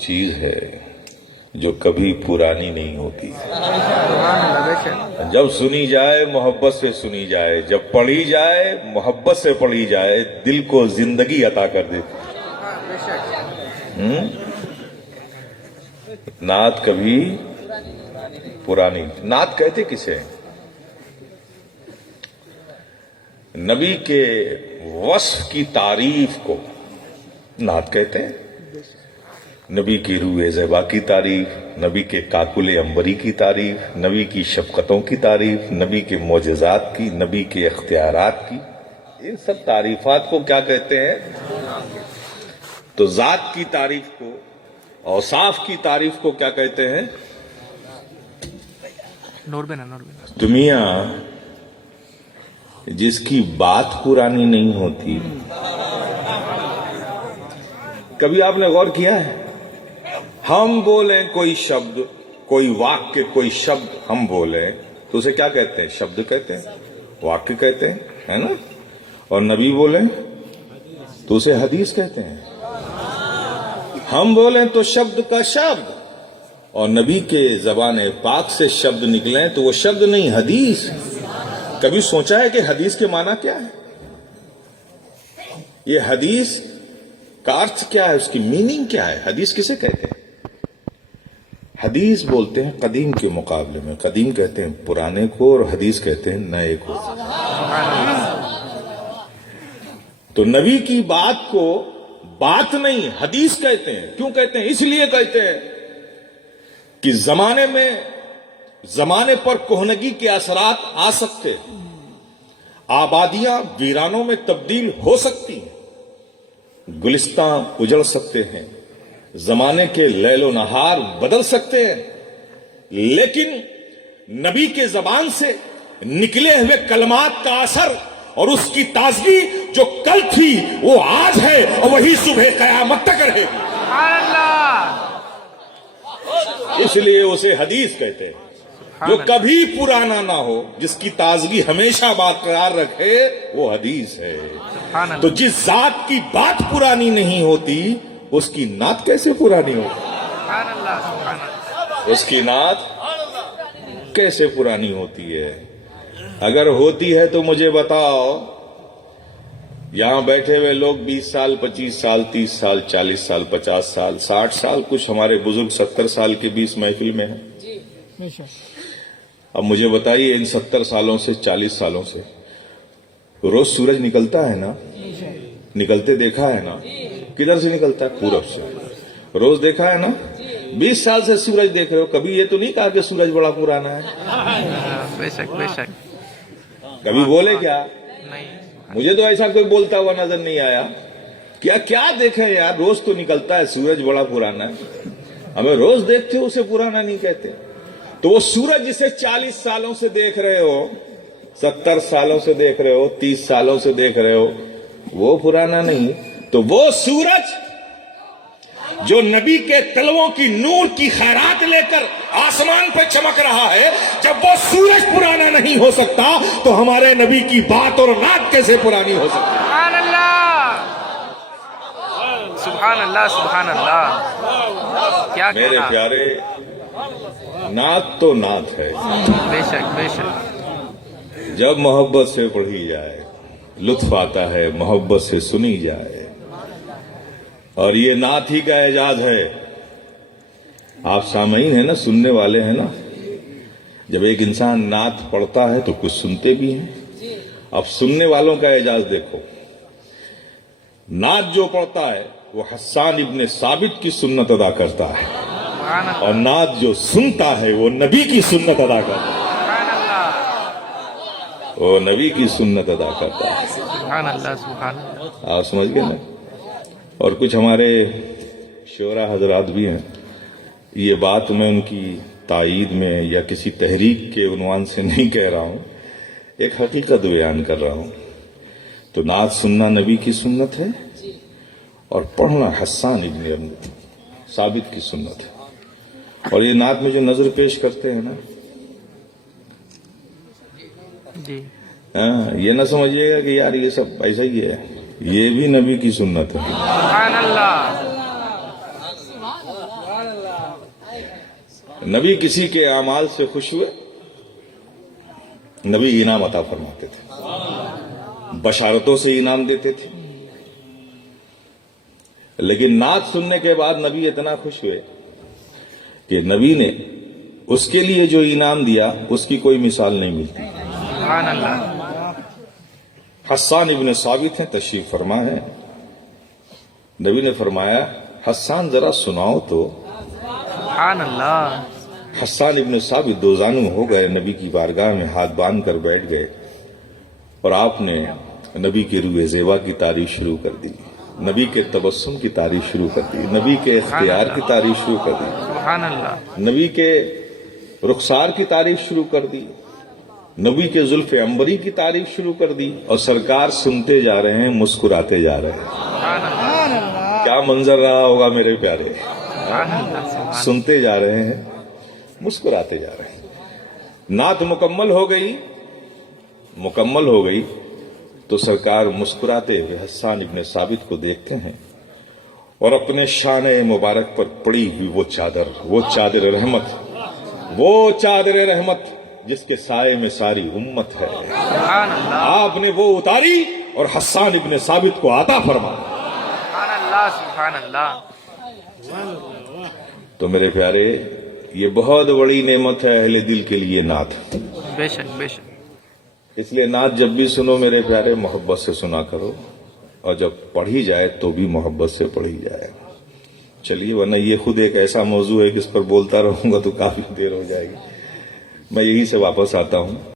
چیز ہے جو کبھی پرانی نہیں ہوتی. جب سنی جائے محبت سے سنی جائے، جب پڑھی جائے محبت سے پڑھی جائے، دل کو زندگی عطا کر دیتی. نعت کبھی پرانی. نعت کہتے کسے؟ نبی کے وصف کی تعریف کو نعت کہتے ہیں. نبی کی روح زیبا کی تعریف، نبی کے کاکل عنبری کی تعریف، نبی کی شفقتوں کی تعریف، نبی کے معجزات کی، نبی کے اختیارات کی، ان سب تعریفات کو کیا کہتے ہیں؟ تو ذات کی تعریف کو، اوصاف کی تعریف کو کیا کہتے ہیں؟ دنیا جس کی بات پرانی نہیں ہوتی. کبھی آپ نے غور کیا ہے؟ ہم بولیں کوئی شبد، کوئی واقع، کوئی شبد ہم بولیں تو اسے کیا کہتے ہیں؟ شبد کہتے ہیں، واقع کہتے ہیں، ہے نا؟ اور نبی بولیں تو اسے حدیث کہتے ہیں. ہم بولیں تو شبد کا شبد، اور نبی کے زبان پاک سے شبد نکلیں تو وہ شبد نہیں، حدیث. کبھی سوچا ہے کہ حدیث کے معنی کیا ہے؟ یہ حدیث کا ارتھ کیا ہے؟ اس کی میننگ کیا ہے؟ حدیث کسے کہتے ہیں؟ حدیث بولتے ہیں قدیم کے مقابلے میں. قدیم کہتے ہیں پرانے کو اور حدیث کہتے ہیں نئے کو. تو نبی کی بات کو بات نہیں حدیث کہتے ہیں. کیوں کہتے ہیں؟ اس لیے کہتے ہیں کہ زمانے پر کہنگی کے اثرات آ سکتے ہیں، آبادیاں ویرانوں میں تبدیل ہو سکتی ہیں، گلستان اجڑ سکتے ہیں، زمانے کے لیل و نہار بدل سکتے ہیں، لیکن نبی کے زبان سے نکلے ہوئے کلمات کا اثر اور اس کی تازگی جو کل تھی وہ آج ہے اور وہی صبح قیامت تک رہے گی. اس لیے اسے حدیث کہتے ہیں. جو کبھی پرانا نہ ہو، جس کی تازگی ہمیشہ برقرار رکھے، وہ حدیث ہے. تو جس ذات کی بات پرانی نہیں ہوتی اس کی نعت کیسے پرانی ہوتی؟ اس کی نعت کیسے پرانی ہوتی ہے؟ اگر ہوتی ہے تو مجھے بتاؤ. یہاں بیٹھے ہوئے لوگ 20 سال 25 سال 30 سال 40 سال 50 سال 60 سال، کچھ ہمارے بزرگ 70 سال کے 20 محفل میں ہیں. اب مجھے بتائیے ان 70 سالوں سے 40 سالوں سے روز سورج نکلتا ہے نا؟ نکلتے دیکھا ہے نا؟ کدھر سے نکلتا ہے؟ پورب سے. روز دیکھا ہے نا؟ 20 سال سے سورج دیکھ رہے ہو، کبھی یہ تو نہیں کہا کہ سورج بڑا پرانا ہے؟ بے شک بے شک. کبھی بولے کیا؟ مجھے تو ایسا کوئی بولتا ہوا نظر نہیں آیا. کیا دیکھیں یار، روز تو نکلتا ہے، سورج بڑا پرانا ہے. ہمیں روز دیکھتے ہو اسے پرانا نہیں کہتے. تو وہ سورج جسے 40 سالوں سے دیکھ رہے ہو، 70 سالوں سے دیکھ رہے ہو، 30 سالوں سے دیکھ رہے ہو، وہ پرانا نہیں. تو وہ سورج جو نبی کے تلووں کی نور کی خیرات لے کر آسمان پہ چمک رہا ہے، جب وہ سورج پرانا نہیں ہو سکتا تو ہمارے نبی کی بات اور رات کیسے پرانی ہو سکتی؟ سبحان اللہ سبحان اللہ سبحان اللہ. کیا میرے پیارے، نعت تو نعت ہے. بے شک بے شک. جب محبت سے پڑھی جائے لطف آتا ہے، محبت سے سنی جائے. اور یہ نعت ہی کا اعجاز ہے. آپ سامعین ہیں نا، سننے والے ہیں نا. جب ایک انسان نعت پڑھتا ہے تو کچھ سنتے بھی ہیں. اب سننے والوں کا اعجاز دیکھو. نعت جو پڑھتا ہے وہ حسان ابن ثابت کی سنت ادا کرتا ہے، اور نعت جو سنتا ہے وہ نبی کی سنت ادا کرتا ہے. وہ نبی کی سنت ادا کرتا ہے. سبحان اللہ سبحان اللہ. آپ سمجھ گئے نا؟ اور کچھ ہمارے شعراء حضرات بھی ہیں. یہ بات میں ان کی تائید میں یا کسی تحریک کے عنوان سے نہیں کہہ رہا ہوں، ایک حقیقت بیان کر رہا ہوں. تو نعت سننا نبی کی سنت ہے اور پڑھنا حسان ابن ثابت کی سنت ہے. اور یہ نعت میں جو نظر پیش کرتے ہیں نا، جی یہ نہ سمجھیے گا کہ یار یہ سب ایسا ہی ہے، یہ بھی نبی کی سنت ہے. سبحان اللہ. نبی کسی کے اعمال سے خوش ہوئے نبی انعام عطا فرماتے تھے، بشارتوں سے انعام دیتے تھے. لیکن نعت سننے کے بعد نبی اتنا خوش ہوئے کہ نبی نے اس کے لیے جو انعام دیا اس کی کوئی مثال نہیں ملتی. سبحان اللہ. حسان ابن ثابت ہیں، تشریف فرما ہے. نبی نے فرمایا حسان ذرا سناؤ تو. سبحان اللہ. حسان ابن ثابت دو زانو ہو گئے، نبی کی بارگاہ میں ہاتھ باندھ کر بیٹھ گئے اور آپ نے نبی کے روح زیبا کی تعریف شروع کر دی، نبی کے تبسم کی تعریف شروع کر دی، نبی کے اختیار کی تعریف شروع کر دی، سبحان اللہ. نبی کے رخسار کی تعریف شروع کر دی، نبی کے زلف عنبری کی تعریف شروع کر دی، اور سرکار سنتے جا رہے ہیں، مسکراتے جا رہے ہیں. سبحان اللہ. کیا منظر رہا ہوگا میرے پیارے. سبحان اللہ. سبحان سنتے جا رہے ہیں، مسکراتے جا رہے ہیں. نعت مکمل ہو گئی تو سرکار مسکراتے ہوئے حسان ابن ثابت کو دیکھتے ہیں اور اپنے شان مبارک پر پڑی ہوئی وہ چادر رحمت جس کے سائے میں ساری امت ہے، سبحان اللہ. آپ نے وہ اتاری اور حسان ابن ثابت کو عطا فرمایا. سبحان اللہ. سبحان اللہ. تو میرے پیارے، یہ بہت بڑی نعمت ہے اہل دل کے لیے نعت. بے شک بے شک. اس لیے نعت جب بھی سنو میرے پیارے محبت سے سنا کرو، اور جب پڑھی جائے تو بھی محبت سے پڑھی جائے. چلیے، ورنہ یہ خود ایک ایسا موضوع ہے کہ اس پر بولتا رہوں گا تو کافی دیر ہو جائے گی. میں یہیں سے واپس آتا ہوں.